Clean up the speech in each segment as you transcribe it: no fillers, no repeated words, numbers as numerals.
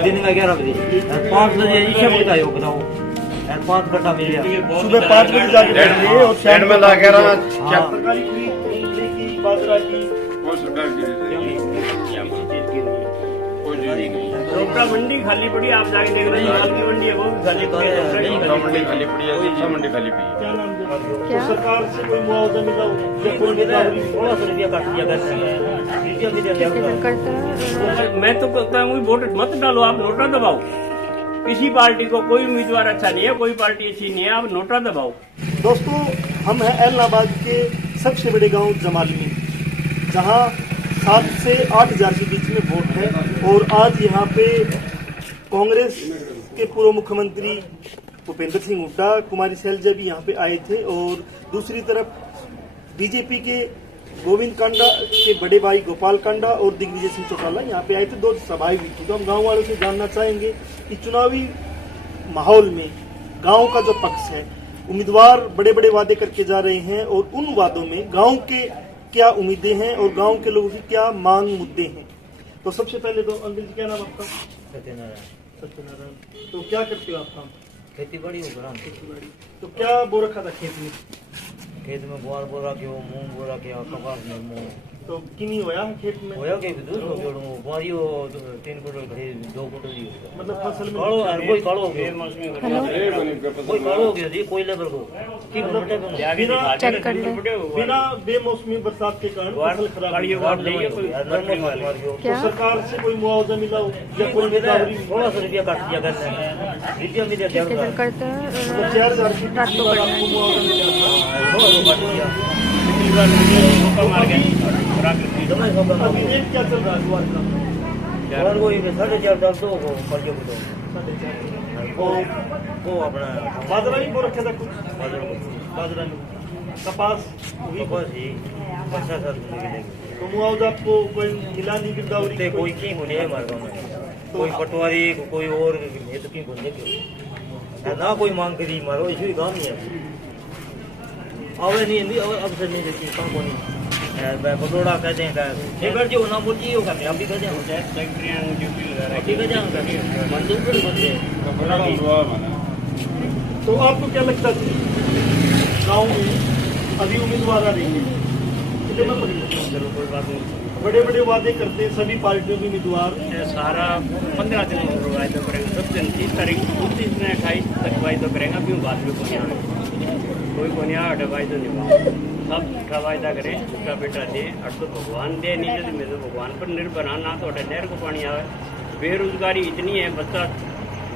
दिन में 11 बजे 5 बजे इसे बताओ बताओ 5 घंटा मिल गया सुबह 5 बजे जाके बैठ लिए और शाम में ला के रहा सरकारी खरीद की बाजरा की वो सरकार की रोपड़ा मंडी खाली पड़ी, आप जाके देख रहे हैं की मंडी है वो भी खाली पड़ी है, मंडी खाली पड़ी है, शिक्षा मंडी खाली पड़ी है। क्या नाम है? तो सरकार से कोई मुआवजा मिला या कोई मिला? 1600 रुपया काट दिया मैं तो कहता हूँ वोट मत डालो, आप नोटा दबाओ। किसी पार्टी को कोई उम्मीदवार अच्छा नहीं है, कोई पार्टी अच्छी नहीं है, आप नोटा दबाओ। दोस्तों, हम हैं एलनाबाद के सबसे बड़े गांव जमाली में, जहां 7 से 8 हज़ार के बीच में वोट है। और आज यहाँ पे कांग्रेस के पूर्व मुख्यमंत्री भूपेंद्र सिंह हुड्डा, कुमारी शैलजा भी यहाँ पे आए थे और दूसरी तरफ बीजेपी के गोविंद कांडा के बड़े भाई गोपाल कांडा और दिग्विजय सिंह चौटाला यहाँ पे आए थे। 2 सभाएं हुई थी। तो हम गाँव वालों से जानना चाहेंगे कि चुनावी माहौल में गाँव का जो पक्ष है, उम्मीदवार बड़े बड़े वादे करके जा रहे हैं और उन वादों में गाँव के क्या उम्मीदें हैं और गांव के लोगों की क्या मांग मुद्दे हैं। तो सबसे पहले तो अंकल जी, क्या नाम आपका? सत्यनारायण। तो क्या करते हो आप काम? खेती बाड़ी खेती बाड़ी। तो क्या बो रखा था खेत में? खेत में गुआर बो रखे हो, मूंग बो रखे हो, कपास में मूंग तो किनी होया खेत में? होया के दूसरो जोड़ो गुआरी हो 3 कुंटल खड़ी 2 कुंटल ही मतलब फसल में कालो और कोई कालो हो गया कोई कालो हो गया जी कोई लेबर को की घंटे में चेक कर ले। बिना बेमौसमी बरसात के कारण फसल खराब तो सरकार से कोई मुआवजा मिला या कोई मिला 1600 रुपया काट दिया रुपया मिले 4000 की आपको मुआवजा मिला था। अभी रेट क्या चल रहा है गुआर का? और वो 4.5 दो को पर जो तो 4.5 वो अपना बाजरा नहीं बो रखा था कुछ? बाजरा नहीं, कपास भी बस ही 50-60 मिलेगी। तो मुआवजा आपको कोई मिला नहीं? गिरदावरी ते कोई की को नहीं है हमारे गाँव में, कोई पटवारी कोई और ये तो की को नहीं ना कोई मांग करी मारो इसी काम नहीं है। अवे नहीं अब से नहीं देखी काम को नहीं बटोड़ा कहते हैं लेकर जो ना बोलिए होगा मैं अभी कहते हैं फैक्ट्रियां ड्यूटी लगा रहा ठीक है जाऊंगा मंदिर पर बंदे तो आपको क्या लगता है गाँव में अभी उम्मीदवार आ रही है? चलो कोई बात नहीं, बड़े बड़े वादे करते हैं सभी पार्टियों के उम्मीदवार। सारा 15 दिन में वायदा करेंगे, सब दिन 30 तारीख 29 में 28 तक वायदा करेंगे। क्यों बात में कोई को नहीं आठ वायदा नहीं, सब झूठा वायदा करे, झूठा बेटा दे और तो भगवान दे नहीं दे, मैं तो भगवान पर निर्भर आना तो नहर को पानी आवे। बेरोजगारी इतनी है, बच्चा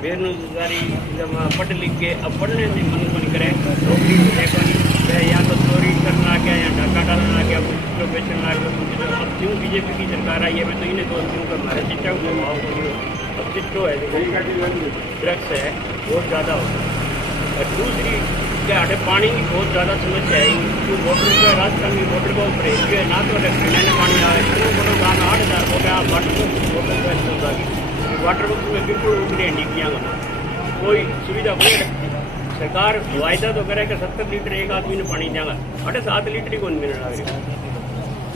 बेरोजगारी जब पढ़ लिख के अब पढ़ने से मन को नहीं करे, नौकरी मिले को नहीं, या तो चोरी करना आ गया या डाका डालना आ गया, कुछ बेचना आ गया। अब क्यों बीजेपी की सरकार आई है, मैं तो इन्हें दोस्त क्यों कर हमारे शिक्षा को भाव को अब चिट्टो है ड्रग्स है बहुत ज़्यादा होता है। और दूसरी क्या है, पानी की बहुत ज़्यादा समस्या है। जो वाटर का राजस्थान में वाटर का ऊपर है ना, तो नैना पानी आया इतना बड़ा गाना 8,000 हो गया वाटर वर्क में बिल्कुल उगने नीतियाँ कोई सुविधा नहीं रखती सरकार। वायदा तो करे कि 70 लीटर एक आदमी ने पानी देगा, 7 लीटर ही कौन मिल रहा है,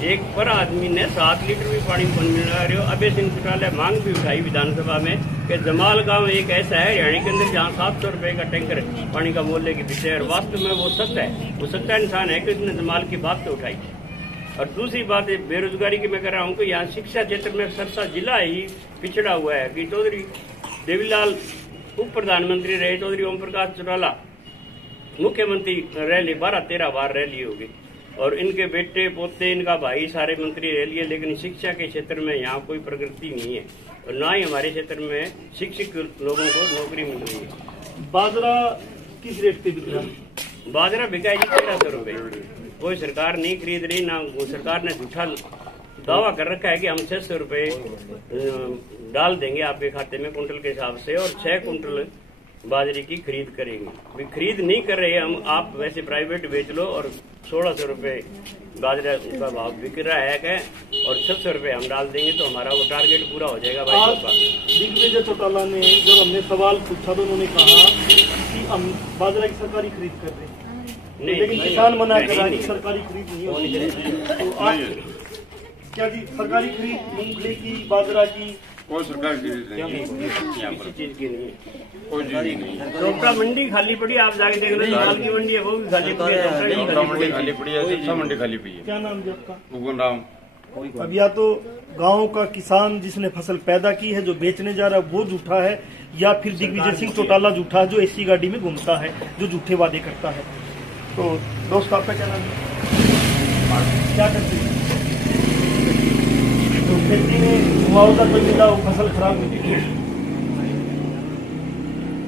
एक पर आदमी ने 7 लीटर भी पानी कौन मिल रहा है। अभय सिंह चौटाला मांग भी उठाई विधानसभा में कि जमाल गांव एक ऐसा है हरियाणा के अंदर जहाँ 700 रुपये का टैंकर पानी का मूल्य की विषय है, और वास्तव में वो सच है, वो सच्चा इंसान है कि उसने जमाल की बात तो उठाई। और दूसरी बात है बेरोजगारी की मैं कह रहा हूँ कि यहाँ शिक्षा क्षेत्र में सरसा जिला ही पिछड़ा हुआ है कि चौधरी देवीलाल उप प्रधानमंत्री रहे, चौधरी ओम प्रकाश चौटाला मुख्यमंत्री रह लिए, 12-13 बार रह लिए होगी, और इनके बेटे पोते इनका भाई सारे मंत्री रह लिए, लेकिन शिक्षा के क्षेत्र में यहाँ कोई प्रगति नहीं है और ना ही हमारे क्षेत्र में शिक्षित लोगों को नौकरी मिल रही है। बाजरा किस रेट पे बिक रहा है? बाजरा बिका जी 1300 रुपये, कोई सरकार नहीं खरीद रही, ना वो सरकार ने झूठा दावा कर रखा है कि हम 600 रुपये डाल देंगे आपके खाते में कुंटल के हिसाब से और 6 कुंटल बाजरे की खरीद करेंगे। खरीद नहीं कर रहे हम, आप वैसे प्राइवेट बेच लो और 1600 रुपये बाजरा का भाव बिक रहा है क्या, और 600 रुपये हम डाल देंगे तो हमारा वो टारगेट पूरा हो जाएगा भाई साहब। दिग्विजय चौटाला ने जब हमने सवाल पूछा तो उन्होंने कहा कि हम बाजरा की सरकारी खरीद कर रहे हैं, लेकिन किसान मना कर रहा है कि सरकारी खरीद नहीं होनी चाहिए। तो आज क्या जी सरकारी खरीद मूंगफली की बाजरा की कोई सरकार की चीज क्या नहीं नहीं है यहाँ किसी पर, चीज की नहीं। कोई चीज नहीं है। डॉक्टर मंडी खाली पड़ी, आप जाके देख लो, दाल की मंडी है वो भी खाली पड़ी है, डॉक्टर की डॉक्टर खाली मंडी पड़ी खाली पड़ी है, शिक्षा मंडी खाली पड़ी है। क्या नाम जी आपका? भुवन राम। अब या तो गांव का किसान जिसने फसल पैदा की है जो बेचने जा रहा है वो झूठा है, या फिर दिग्विजय सिंह चौटाला झूठा है जो एसी गाड़ी में घूमता है, जो झूठे वादे करता है। तो दोस्त आपका क्या नाम है? क्या करते हैं? तो खेती में मुआवजा तो मिला, वो फसल खराब हुई।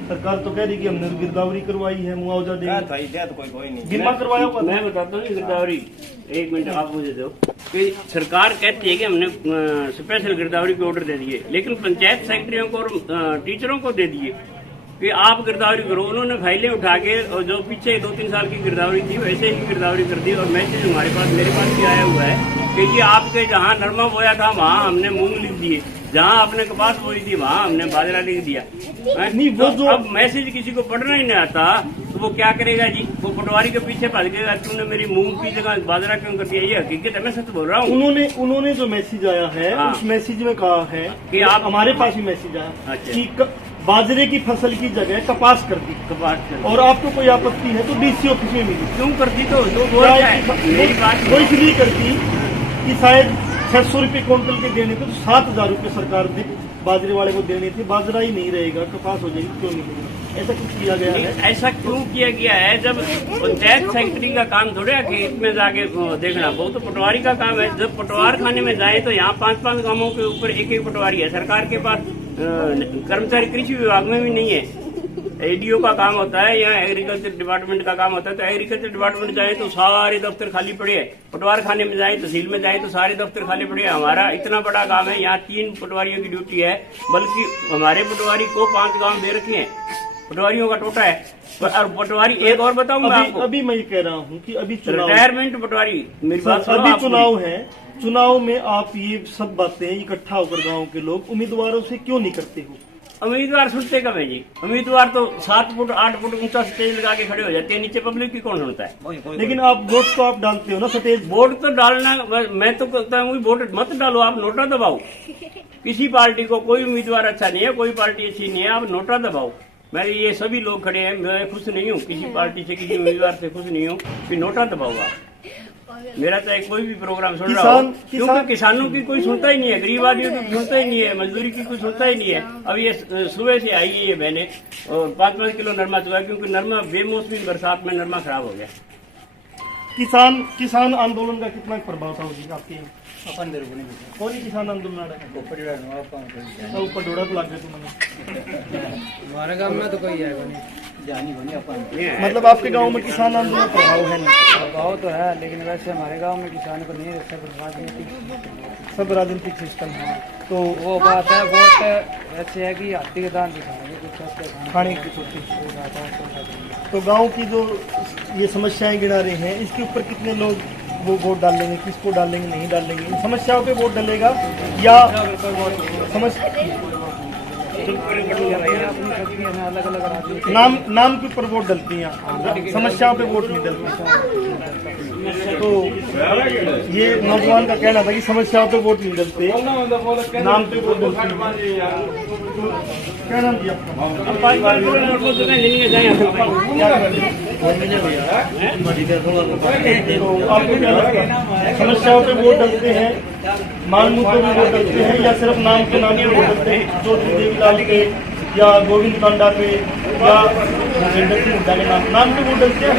सरकार तो कह रही कि हमने गिरदावरी करवाई है, मुआवजा देंगे। बीमा करवाया होगा? मैं बताता हूँ गिरदावरी, एक मिनट आप मुझे दो। कि सरकार कहती है कि हमने स्पेशल गिरदावरी के ऑर्डर दे दिए, लेकिन पंचायत सेक्रेटरियों को और टीचरों को दे दिए कि आप गिरदावरी करो। उन्होंने फाइलें उठा के और जो पीछे 2-3 साल की गिरदावरी थी वैसे ही गिरदावरी कर दी। और मैसेज हमारे पास, मेरे पास भी आया हुआ है कि ये आपके जहाँ नरमा बोया था वहाँ हमने मूंग लिख दिए, जहाँ आपने कपास बोई थी वहाँ हमने बाजरा लिख दिया। नहीं, वो तो जो अब मैसेज किसी को पढ़ना ही नहीं आता तो वो क्या करेगा जी? वो पटवारी के पीछे भागेगा, तूने मेरी मूंग की जगह बाजरा क्यों कर दिया? ये हकीकत है, मैं सच बोल रहा हूँ। उन्होंने जो मैसेज आया है हाँ। उस मैसेज में कहा है कि आप- हमारे पास ही मैसेज आया अच्छा। कि बाजरे की फसल की जगह कपास कर दी, कपास कर और आपको कोई आपत्ति है तो डीसी ऑफिस में मिली। क्यों करती तो बोल जाए मेरी बात वो इसलिए करती कि शायद 600 रुपये क्विंटल के देने थे तो 7,000 रुपये सरकार ने बाजरे वाले को देने थे। बाजरा ही नहीं रहेगा, कपास हो जाएगी, क्यों नहीं होगा? ऐसा कुछ किया गया है। ऐसा क्यों किया गया है? जब पंचायत सेक्रेटरी का काम थोड़े है खेत में जाके देखना, वो तो पटवारी का काम है। जब पटवार खाने में जाए तो यहाँ 5-5 गांवों के ऊपर एक पटवारी है। सरकार के पास कर्मचारी कृषि विभाग में भी नहीं है। एडीओ का काम होता है या एग्रीकल्चर डिपार्टमेंट का काम होता है। तो एग्रीकल्चर डिपार्टमेंट जाए तो सारे दफ्तर खाली पड़े हैं, पटवार खाने में जाए तहसील में जाए तो सारे दफ्तर खाली पड़े हैं। हमारा इतना बड़ा काम है, यहाँ 3 पटवारियों की ड्यूटी है, बल्कि हमारे पटवारी को 5 गाँव दे रखे हैं, पटवारियों का टोटा है। और पटवारी एक और बताऊंगा आपको, अभी मैं ये कह रहा हूँ कि अभी चुनाव, रिटायरमेंट पटवारी, मेरी बात सुनो अभी आप चुनाव है, चुनाव में आप ये सब बातें इकट्ठा होकर गांव के लोग उम्मीदवारों से क्यों नहीं करते हो? उम्मीदवार सुनते कब है जी? उम्मीदवार तो 7 फुट 8 फुट ऊंचा स्टेज लगा के खड़े हो जाते हैं, नीचे पब्लिक की कौन सुनता है? लेकिन आप वोट तो आप डालते हो ना सटेज। वोट तो डालना, मैं तो कहता हूँ वोट मत डालो, आप नोटा दबाओ। किसी पार्टी को कोई उम्मीदवार अच्छा नहीं है, कोई पार्टी अच्छी नहीं है, आप नोटा दबाओ। मैं ये सभी लोग खड़े हैं, मैं खुश नहीं हूँ किसी पार्टी से, किसी उम्मीदवार से खुश नहीं हूँ, फिर नोटा दबाओ आप। मेरा चाहे कोई भी प्रोग्राम सुन रहा हो, क्योंकि किसानों की कोई सुनता ही नहीं है, गरीब आदमियों की सुनता ही नहीं है, मजदूरी की कोई सुनता ही नहीं है। अब ये सुबह से आई है ये मैंने, और 5-5 किलो नरमा चुका, क्योंकि नरमा बेमौसमी बरसात में नरमा खराब हो गया। किसान आंदोलन का कितना प्रभाव था उसी आपके यहाँ? कौन ही किसान आंदोलन आ रहा है? ऊपर डोड़ा तो लग गया तुम्हें। हमारे गांव में तो कोई है नहीं, जानी बनी अपन। मतलब आपके गांव में किसान आंदोलन का प्रभाव है ना? प्रभाव तो है, लेकिन वैसे हमारे गांव में किसान को नहीं रखता, सब राजनीतिक सिस्टम है तो वो बात है। वोट ऐसे है कि हाथी के दान दिखाएंगे, कुछ ऐसे खाने की सोचती। तो गांव की जो ये समस्याएं गिना रहे हैं, इसके ऊपर कितने लोग वो वोट डालेंगे, किसको डालेंगे, नहीं डालेंगे? इन समस्याओं पे वोट डालेगा या अपनी शक्ति है, अलग अलग राजनीति नाम के ऊपर वोट डलती हैं, समस्याओं पे वोट नहीं डलती। तो ये नौजवान का कहना था कि समस्याओं पे वोट नहीं डलते, नाम पे वोट डलते हैं। तो क्या नाम दिया आपका? अब 5-5 किलो नोटबुक जो है लेने जाए तो आपको क्या लगता है, समस्याओं पे वोट डलते हैं, मान मुद्दों पे वोट डलते हैं, या सिर्फ नाम पे वोट डलते हैं? ज्योति देवीलाल पे या गोविंद कांडा पे या भूपेंद्र सिंह हुड्डा के नाम पे वोट डलते हैं?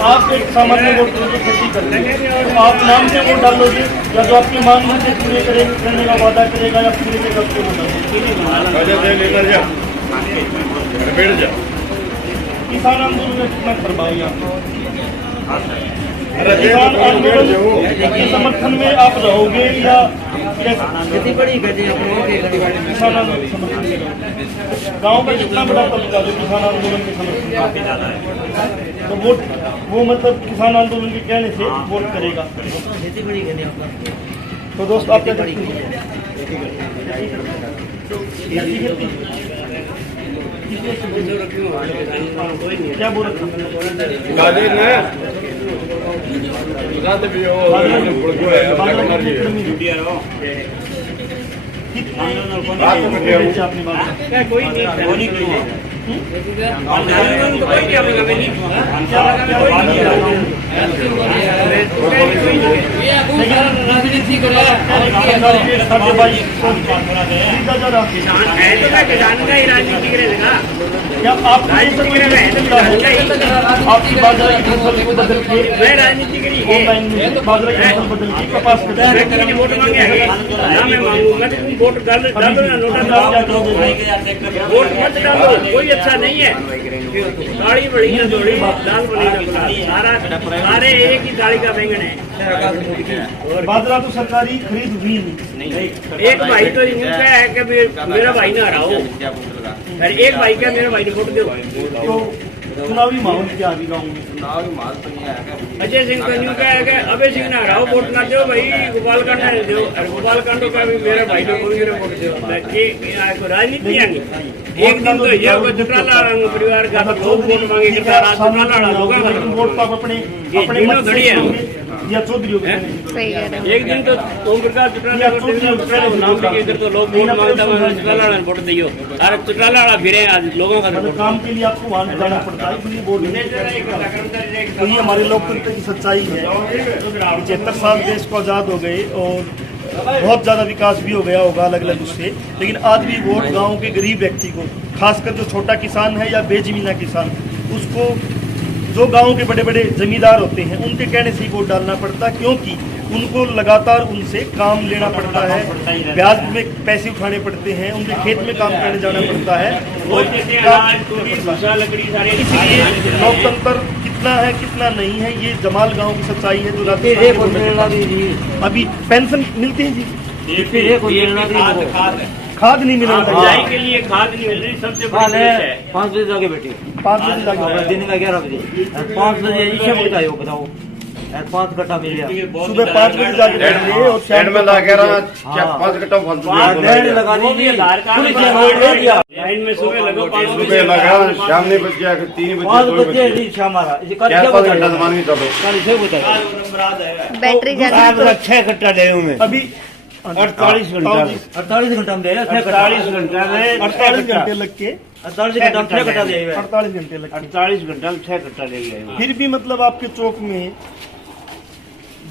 आप एक सामान्य वोट की खेती करते हैं, तो आप नाम से वोट डालोगे या जो आपकी मांग से पूरे करने का वादा करेगा, या पूरे के करके वोट डालोगे? किसान आंदोलन में कितना करवाए किसान आंदोलन के समर्थन में आप रहोगे या किसान आंदोलन के समर्थन में रहोगे? गाँव का कितना बड़ा तबका जो किसान आंदोलन के समर्थन में, तो वोट वो मतलब किसान आंदोलन के कहने से वोट करेगा। तो दोस्त आप क्या क्या बोल रहे कोई किसान का ही राजनीतिक रहेगा। क्या आप आपकी बाजरा की फसल को बदल के मैं राजनीति के लिए ऑनलाइन में बाजरा की फसल बदल के कपास कर वोट मांगे ना मैं मांगू मैं तो वोट डालो ना नोटा वोट मत डालो कोई अच्छा नहीं है। दाढ़ी बड़ी है थोड़ी दाल बड़ी है सारे एक ही दाढ़ी का बैंगन है। बाजरा तो सरकारी खरीद हुई नहीं। एक भाई तो यूं क्या है कि मेरा भाई ना हराओ अरे एक भाई का मेरा भाई ने वोट दो। तो चुनावी माहौल क्या अभी गाँव में? अजय सिंह का न्यू क्या है कि अभय सिंह ना हराओ वोट ना दो भाई गोपाल कांड ना दो। अरे गोपाल कांडो का भी मेरा भाई तो कोई मेरा वोट दो। ये राजनीति है नहीं। एक दिन तो ये चुटराला परिवार का तो लोग वोट मांगे कि चुटराला लोग वोट तो आप अपने अपने मत से दोगे या चौधरी एक दिन तो ओम प्रकाश चुटराला नाम लिखे इधर तो लोग वोट मांगता है चुटराला वोट दियो। अरे चुटराला फिरे आज लोगों का काम के लिए आपको वहां जाना पड़ता है इसलिए वोट तो ये हमारे लोकतंत्र की सच्चाई है। 75 साल देश को आज़ाद हो गए और बहुत ज़्यादा विकास भी हो गया होगा अलग अलग उससे, लेकिन आज भी वोट गांव के गरीब व्यक्ति को, खासकर जो छोटा किसान है या बेजमीना किसान, उसको जो गांव के बड़े बड़े जमींदार होते हैं उनके कहने से ही वोट डालना पड़ता, क्योंकि उनको लगातार उनसे काम लेना पड़ता है, ब्याज में पैसे उठाने पड़ते हैं, उनके खेत में काम करने जाना पड़ता है। और इसलिए लोकतंत्र कितना है कितना नहीं है ये जमाल गांव की सच्चाई है। जो अभी पेंशन मिलती है जी, खाद नहीं मिल रहा के लिए खाद नहीं मिल रही। सबसे बड़ी है 5 बजे जाके बैठे 5 बजे जाके दिन का 11 बजे 5 बजे इसे बताओ बताओ 5 कट्टा मिल गया सुबह 5 बजे जाके बैठ रहे और शाम में ला के रहा 5 कट्टा लगा दीजिए लाइन में सुबह लगो 5 सुबह लगा शाम नहीं बच गया 3 बजे शाम आ रहा बैटरी जाने 6 कट्टा ले मैं अभी 48 घंटा में 48 घंटा में 48 घंटा में 48 घंटे लग के 48 घंटा में 6 कट्टा ले 48 घंटे लग के 48 घंटा में 6 कट्टा ले गए। फिर भी मतलब आपके चौक में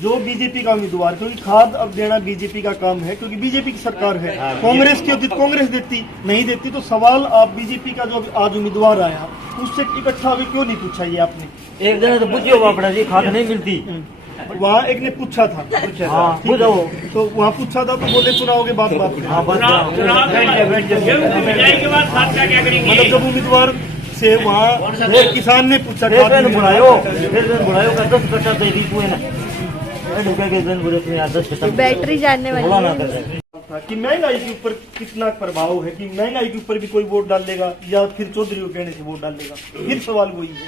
जो बीजेपी का उम्मीदवार, क्योंकि खाद अब देना बीजेपी का काम है क्योंकि बीजेपी की सरकार है। कांग्रेस की होती तो कांग्रेस देती, नहीं देती तो सवाल आप बीजेपी का जो आज उम्मीदवार आया उससे इकट्ठा अभी क्यों नहीं पूछा ये आपने? एक दिन तो पूछियो बापड़ा जी खाद नहीं मिलती वहाँ एक ने पूछा था तो वहाँ पूछा था तो बोले चुनाव के बाद बात करें। मतलब जब उम्मीदवार से वहाँ किसान ने पूछा बुलायो 10 कट्टा दे दी तू ना बैटरी जानने वाली है। कि महंगाई के ऊपर कितना प्रभाव है, कि महंगाई के ऊपर भी कोई वोट डालेगा या फिर चौधरी को कहने से वोट डालेगा? फिर सवाल वही है,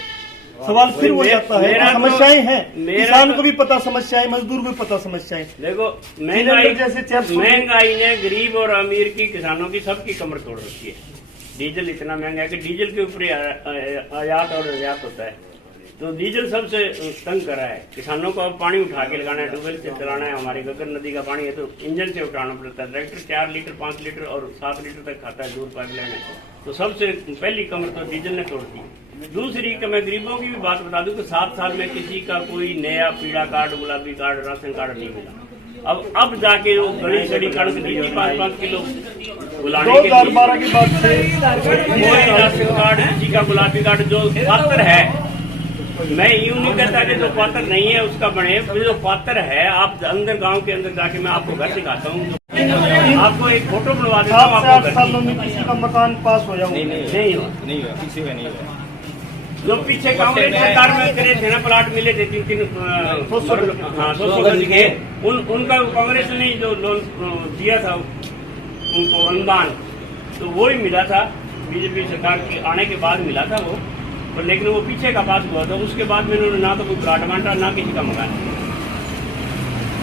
सवाल फिर वो जाता है। समस्याएं हैं, किसान को भी पता समस्याएं, मजदूर को भी पता समस्याएं। देखो महंगाई ने गरीब और अमीर की, किसानों की, सबकी कमर तोड़ रखी है। डीजल इतना महंगा है कि डीजल के ऊपर आयात और निर्यात होता है, तो डीजल सबसे तंग कर रहा है किसानों को। अब पानी उठा के लगाना है, ट्यूबवेल से चलाना है, हमारी गगर नदी का पानी है तो इंजन से उठाना पड़ता है। ट्रैक्टर 4 लीटर 5 लीटर और 7 लीटर तक खाता है, दूर पाइपलाइन है। तो सबसे पहली कमर तो डीजल ने तोड़ दी। दूसरी का मैं गरीबों की भी बात बता दूं कि 7 साल में किसी का कोई नया पीला कार्ड, गुलाबी कार्ड, राशन कार्ड नहीं मिला। अब जाके वो बड़ी सड़ी कणक दी थी 5-5 किलो बुलाने के लिए। 2012 के बाद से कोई राशन कार्ड, किसी का गुलाबी कार्ड जो पात्र है, मैं यूं नहीं कहता कि जो पात्र नहीं है उसका बने, जो पात्र है आप अंदर गांव के अंदर जाके मैं आपको घर दिखाता हूँ, आपको एक फोटो बनवा देता हूँ। 7 से 8 सालों में किसी का मकान पास हो जाऊंगा नहीं हुआ किसी का नहीं हुआ। जो पीछे कांग्रेस सरकार में करे थे ना, प्लाट मिले थे 300 गज के, उनका कांग्रेस ने जो लोन दिया था उनको अनुदान, तो वो ही मिला था बीजेपी सरकार के आने के बाद मिला था वो, पर लेकिन वो पीछे का पास हुआ था। उसके बाद में उन्होंने ना तो कोई प्लाट बांटा ना किसी का मकान।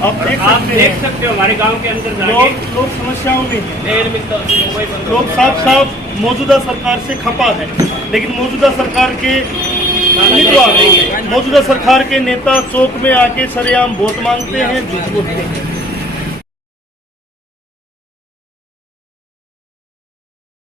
आप देख सकते हो हमारे गांव के अंदर लोग समस्याओं में हैं। लोग साफ मौजूदा सरकार से खपा है, लेकिन मौजूदा सरकार के नेता चौक में आके सरेआम वोट मांगते हैं, झूठ बोलते हैं।